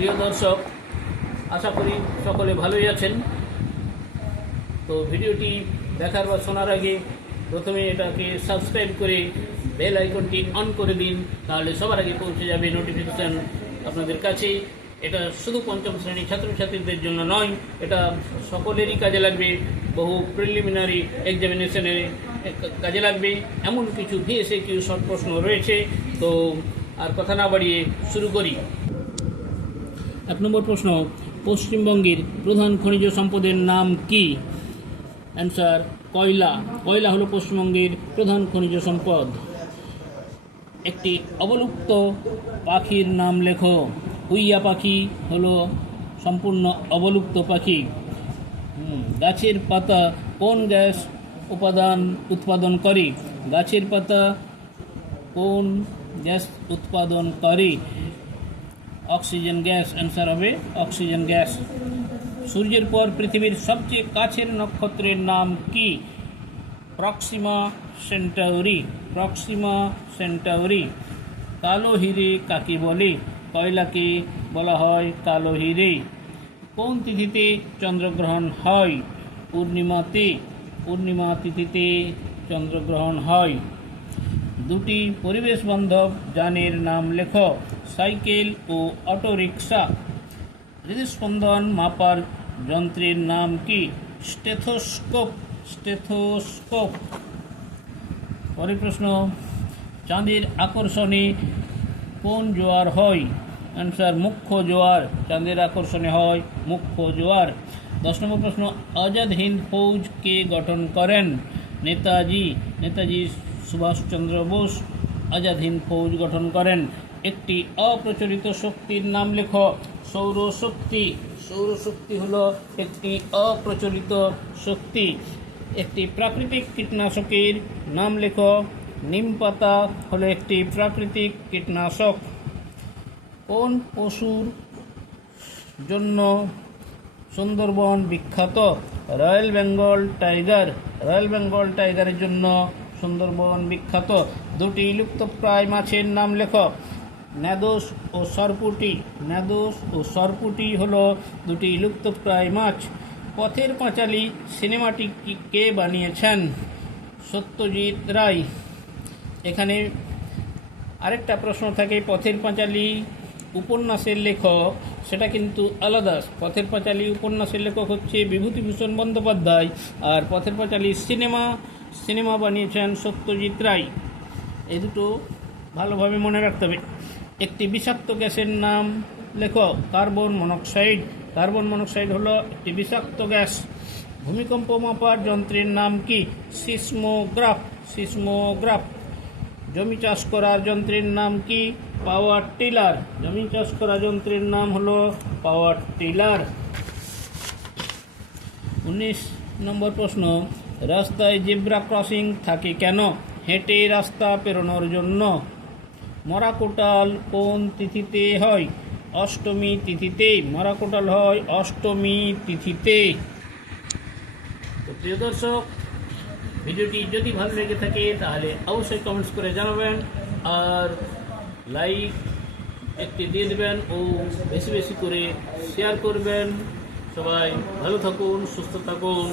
প্রিয় দর্শক, আশা করি সকলে ভালোই আছেন। তো ভিডিওটি দেখার বা শোনার আগে প্রথমে এটাকে সাবস্ক্রাইব করে বেল আইকনটি অন করে দিন, তাহলে সবার আগে পৌঁছে যাবে নোটিফিকেশান আপনাদের কাছে। এটা শুধু পঞ্চম শ্রেণীর ছাত্রছাত্রীদের জন্য নয়, এটা সকলেরই কাজে লাগবে। বহু প্রিলিমিনারি এক্সামিনেশনে কাজে লাগবে। এমন কিছু VSQ শর্ট প্রশ্ন রয়েছে। তো আর কথা না বাড়িয়ে শুরু করি। 1 নম্বর প্রশ্ন, পশ্চিমবঙ্গের প্রধান খনিজ সম্পদের নাম কি? অ্যান্সার কয়লা। কয়লা হলো পশ্চিমবঙ্গের প্রধান খনিজ সম্পদ। একটি অবলুপ্ত পাখির নাম লেখো। উইয়া পাখি হলো সম্পূর্ণ অবলুপ্ত পাখি। গাছের পাতা কোন গ্যাস উৎপাদন করে? গাছের পাতা কোন গ্যাস উৎপাদন করে? Oxygen gas. অ্যান্সার হবে অক্সিজেন গ্যাস। সূর্যের পর পৃথিবীর সবচেয়ে কাছের নক্ষত্রের নাম কি? Proxima Centauri. Proxima Centauri. কালো হিরে কাকে বলে? কয়লাকে বলা হয় কালো হিরে। কোন তিথিতে চন্দ্রগ্রহণ হয়? পূর্ণিমাতে। পূর্ণিমা তিথিতে চন্দ্রগ্রহণ হয়। 2টি পরিবেশ বান্ধব যানের নাম লেখো। সাইকেল ও অটোরিকশা। হৃদস্পন্দন মাপার যন্ত্রের নাম কি? স্টেথোস্কোপ। স্টেথোস্কোপ। পরের প্রশ্ন, চাঁদের আকর্ষণে কোন জোয়ার হয়? অ্যান্সার মুখ্য জোয়ার। চাঁদের আকর্ষণে হয় মুখ্য জোয়ার। 10 নম্বর প্রশ্ন, আজাদ হিন্দ ফৌজ কে গঠন করেন? নেতাজি। নেতাজি সুভাষচন্দ্র বোস আজাদ হিন্দ ফৌজ গঠন করেন। একটি অপ্রচলিত শক্তির নাম লেখো। সৌরশক্তি। সৌরশক্তি হলো একটি অপ্রচলিত শক্তি। একটি প্রাকৃতিক কীটনাশকের নাম লেখো। নিমপাতা হলো একটি প্রাকৃতিক কীটনাশক। কোন পশুর জন্য সুন্দরবন বিখ্যাত? Royal Bengal tiger. Royal Bengal টাইগারের জন্য সুন্দরবন বিখ্যাত। 2টি লুপ্তপ্রায় মাছের নাম লেখো। ন্যাদোস ও সরপুঁটি। ন্যাদোস ও সরপুঁটি হলো 2টি লুপ্তপ্রায় মাছ। পথের পাঁচালী সিনেমাটি কে বানিয়েছেন? সত্যজিৎ রায়। এখানে আরেকটা প্রশ্ন থাকে, পথের পাঁচালী উপন্যাসের লেখক সেটা কিন্তু আলাদা। পথের পাঁচালী উপন্যাসের লেখক হচ্ছে বিভূতিভূষণ বন্দ্যোপাধ্যায়, আর পথের পাঁচালী সিনেমা বানিয়েছেন সত্যজিৎ রায়। এই দুটো ভালোভাবে মনে রাখতে হবে। একটি বিষাক্ত গ্যাসের নাম লেখো। Carbon monoxide. কার্বন মনোক্সাইড হলো একটি বিষাক্ত গ্যাস। ভূমিকম্প মাপার যন্ত্রের নাম কি? সিসমোগ্রাফ। সিসমোগ্রাফ। জমি চাষ করার যন্ত্রের নাম কি? Power tiller. জমি চাষ করা যন্ত্রের নাম হলো পাওয়ার টিলার। 19 নম্বর প্রশ্ন, রাস্তায় জেব্রা ক্রসিং থাকে কেন? হেঁটে রাস্তা পেরোনোর জন্য। মরাকোটাল কোন তিথিতে হয়? অষ্টমী তিথিতে। মরাকোটাল হয় অষ্টমী তিথিতে। তো প্রিয় দর্শক, ভিডিওটি যদি ভালো লেগে থাকে তাহলে অবশ্যই কমেন্টস করে জানাবেন, আর লাইক একটি দিয়ে দেবেন ও বেশি বেশি করে শেয়ার করবেন। সবাই ভালো থাকুন, সুস্থ থাকুন।